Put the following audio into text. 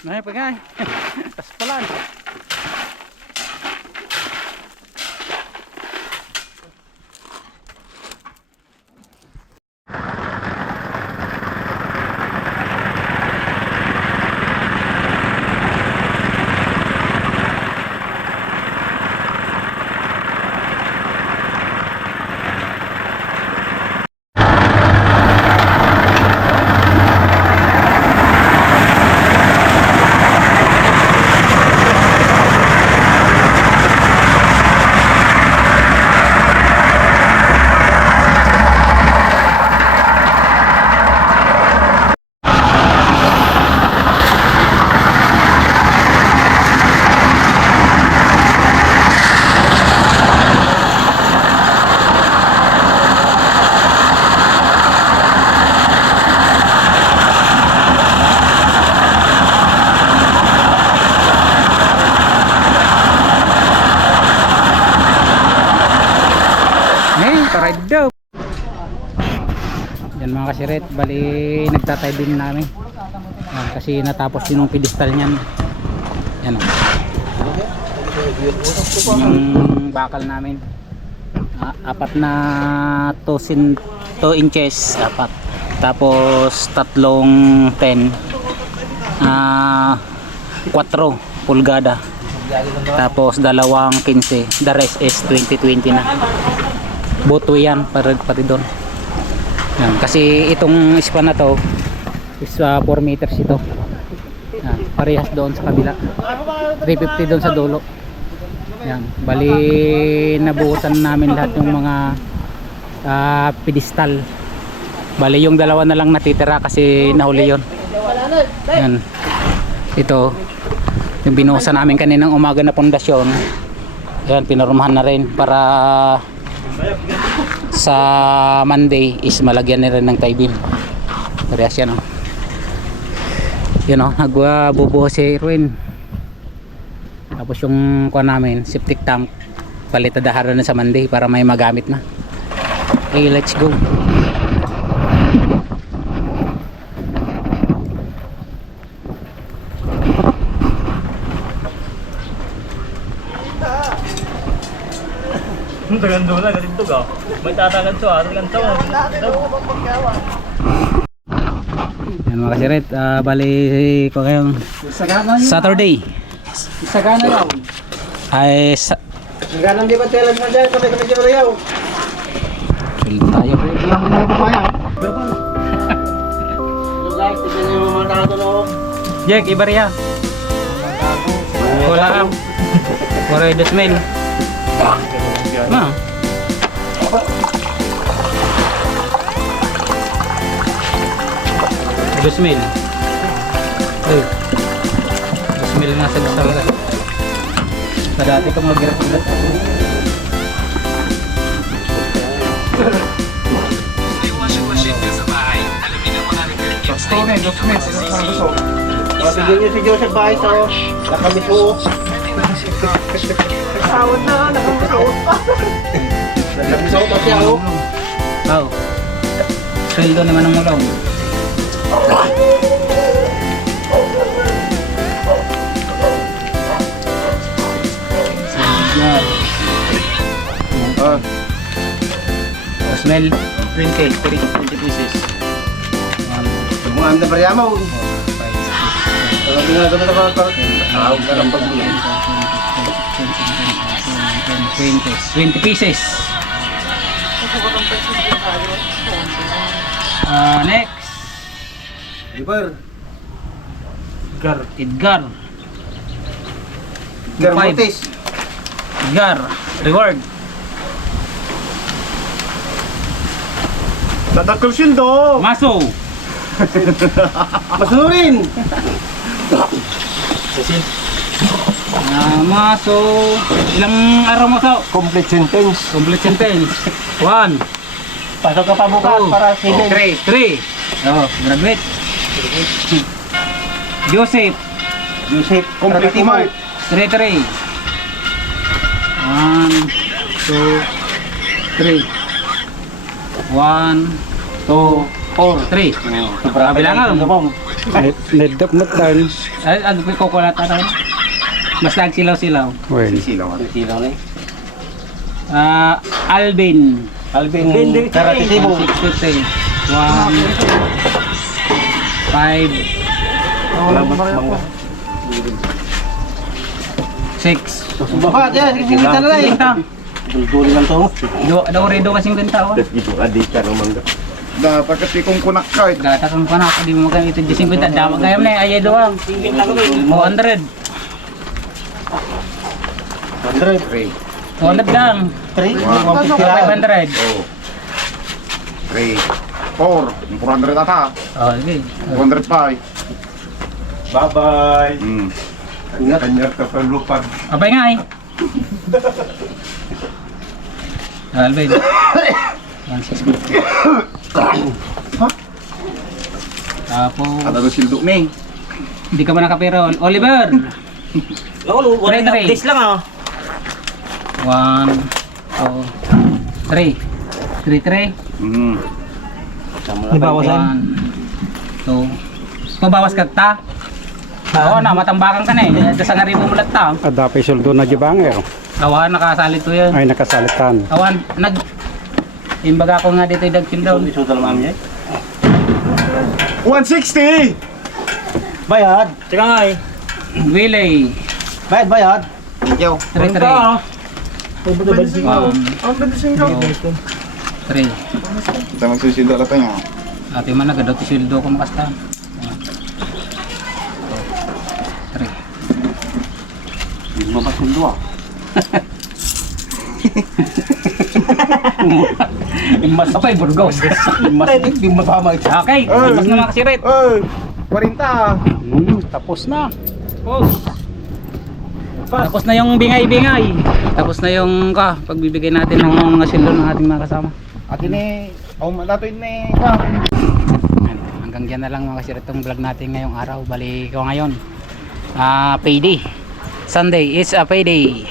Nah, pagay. Tas palan. Paride daw. Yan mga kasiret, bali nagtatay din namin. Yan, kasi natapos din yung pedestal niyan. Yan o. Yung bakal namin. Apat na 2 inches. Apat. Tapos tatlong 10. 4 pulgada. Tapos dalawang 15. The rest is 20-20 na. Boto yan pati doon. Yan, kasi itong span na to is 4 meters ito. Yan, parehas doon sa kabila. 350 doon sa dulo. Yan, bali nabuhusan namin lahat yung mga pedestal. Bali yung dalawa na lang natitira kasi nahuli yon. Yan. Ito yung binuhusan namin kaninang umaga na pundasyon. Yan, pinurmahan na rin para sa Monday is malagyan na rin ng tie beam. Parehas yan o. Yun o, nagbubuhos si Erwin. Tapos yung kuha namin, septic tank, palitadahan na sa Monday para may magamit na. Okay, let's go. Tagando na ganito ka. May tatagan so, ganito. Yan mga kasiret, bali ko kayong Saturday. Sagana yaw. Ay Sagana di ba telan mo dyan kami jero yaw. sulit tayo. Like tignan niyo mga tao no. Jack, Ibaria. Wala ang. Waray desmel. Ma. Desmel. Eh. Desmel nga sa salga. Sa dati ko mag-girat-girat. Bigyan niyo si Joseph Baez o. Nakamiso. Sahod na, nakamisahod pa. Nakamisahod pa siya o. Oh. Sweldo naman ng mulong. Smell 20 pieces. Mga anda barya mo. Kalau ginagawa na ba? Tawag ka lang pag-uwi. 20 pieces. Next. Ibar. Edgar. Garmotes. Edgar. Reward. Tatakol sindo. Maso. Masunurin. Maso. Ilang araw mo sa? Complete sentence. Complete sentence. 1. Pasok ka pa bukas para silin. 3. Oh, graduate. Joseph. Joseph, complete mo. 3. 1, 2, 3. 1, 2, 3. Kabilangan. Nedok mo tayo. Ay, ano pa coconut ata? Basta silaw-silaw. Well, Silaw na Alvin. Karatitibo. 650. 1 5 6. Baka, yan. Sige, na lang. Ito. Duldurin lang to. Redo kasing benta ko. Ito, adik ka naman. Dapat kasi kung kunak ka. Gata kang panak, di mo magan ito 50. Dapat kayam na ay doang. 200. 100. 200 lang. 3. 500. 3, 4, 400 ata. Oh, okay. 200 pa eh. Bye-bye. Ingat. Kanyar ka pa lupad. Abay nga eh. Alvin. 160. Tapos, Ada ko sildo ning. hindi ka ba nakapero? Oliver! Lolo, Three, three. updates lang ah. 1, 2, 3. 3, 3. Di ba, 1, 2. Pabawas ka ta? Oo na, matambakan ka na eh. Sa nga rin mo mulat ta. adapay suldo na gibanger. Awan, nakasalit to yan. Ay nakasalitan. Awan, imbaga ko nga dito yung dagpil daw. Iso na lang niya. 160! Bayad. Teka nga eh. Willie. Bayad. Thank you. 3, 3. 1, 2, 3. Kita magsusildo ata niya. Ate man agad ito sildo ko makasta. 3. Hindi mo ba sundo ah? Imas pa Burgos. Hindi mo mapamay. Okay, imas na mga kasirit. Oy! 40! Tapos na. Tapos na yung bingay-bingay. Tapos na yung pagbibigay natin ng mga sildo ng ating mga kasama. Atin eh. Datoin na eh. Hanggang dyan na lang mga kasirit itong vlog natin ngayong araw. Bali ko ngayon. Payday. Sunday is a payday.